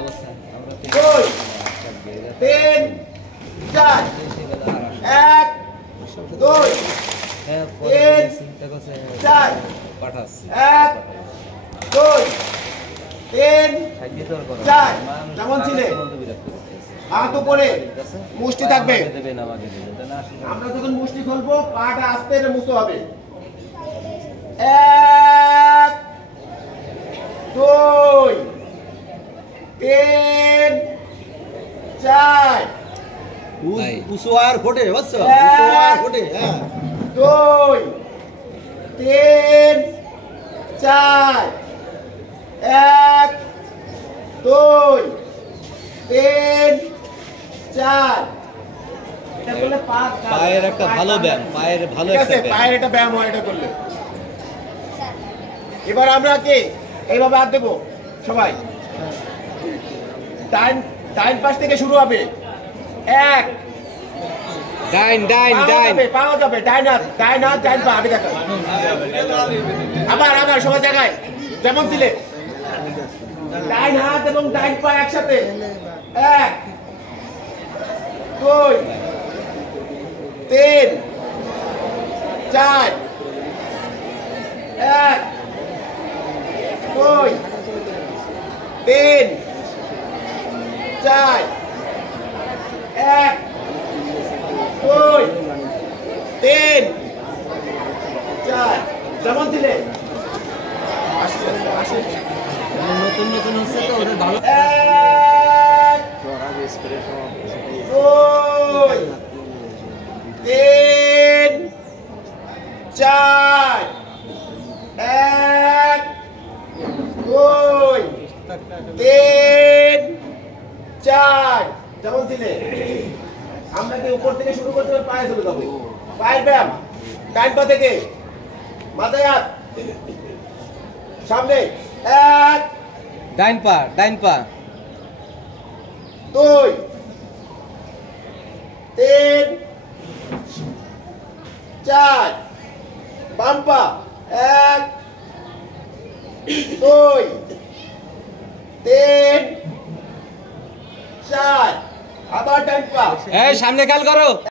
2 3 4 1 2 3 4 1 2 3 4 কেমন ছিলে হাত উপরে মুষ্টি থাকবে আমরা যখন মুষ্টি খুলবো পাটা আস্তে করে মুছতে হবে 1 2 3 4 উসওয়ার ফোটে বুঝছো উসওয়ার ফোটে হ্যাঁ 2 3 4 1 2 3 4 এটা করলে পায়ের একটা ভালো ব্যায়াম পায়ের ভালো একটা ব্যায়াম পায়ের একটা ব্যায়াম হয় এটা করলে এবার আমরা কি এইভাবে হাত দেব সবাই ডাইন পাশ থেকে শুরু হবে 1 ডাইন ডাইন ডাইন পাওয়া যাবে ডাইন হাত ডাইন পা আগে দেখো আবার সবাই জায়গায় যেমন ছিলে ডাইন হাত এবং ডাইন পা একসাথে 1 2 3 4 1 2 3 4 1 2 3 4 যেমন ছিলে নতুন নতুন হচ্ছে তো ওদের ভালো 1 2 3 4 1 2 3 4 যেমন ছিলে আমরা কি উপর থেকে শুরু করতে হবে পায়ে চলে যাবো পায়ের ব্যায়াম ডান পা থেকে মাথায় হাত সামনে 1 ডাইন পা 2 3 4 বাম পা 1 2 3 4 আবার ডান পা এই সামনে খেয়াল করো